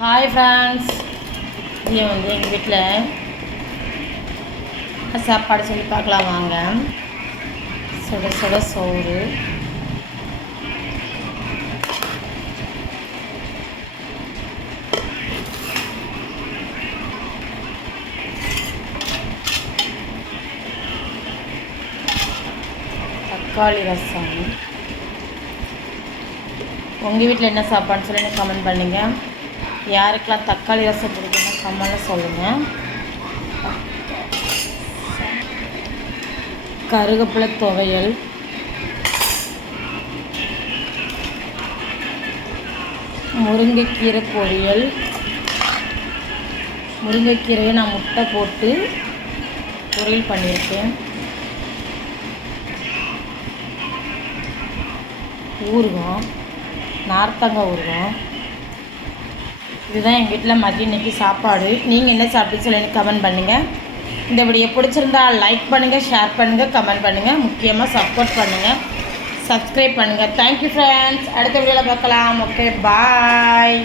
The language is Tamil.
ஹாய் ஃப்ரெண்ட்ஸ், இங்கே எங்கள் வீட்டில் சாப்பாடு சொல்லி பார்க்கலாம் வாங்க. சுட சுட சோறு, தக்காளி ரசம். உங்கள் வீட்டில் என்ன சாப்பாடுன்னு சொல்லி எனக்கு கமெண்ட் பண்ணுங்கள். யாருக்கெல்லாம் தக்காளி ரசம் பிடிக்குன்னு கமெண்ட்டில் சொல்லுங்கள். கருவேப்பிலை துவையல், முருங்கைக்கீரை பொரியல். முருங்கைக்கீரையை நான் முட்டை போட்டு பொரியல் பண்ணியிருக்கேன். ஊறுகாய், நார்த்தங்காய் ஊறுகாய். இதுதான் எங்கள் வீட்டில் மதியம் இன்றைக்கி சாப்பாடு. நீங்கள் என்ன சாப்பிட்டு சொல்லி எனக்கு கமெண்ட் பண்ணுங்கள். இந்த வீடியோ பிடிச்சிருந்தா லைக் பண்ணுங்கள், ஷேர் பண்ணுங்கள், கமெண்ட் பண்ணுங்கள், முக்கியமாக சப்போர்ட் பண்ணுங்கள், சப்ஸ்கிரைப் பண்ணுங்கள். Thank you friends. அடுத்த வீடியோவில் பார்க்கலாம். ஓகே, பாய்.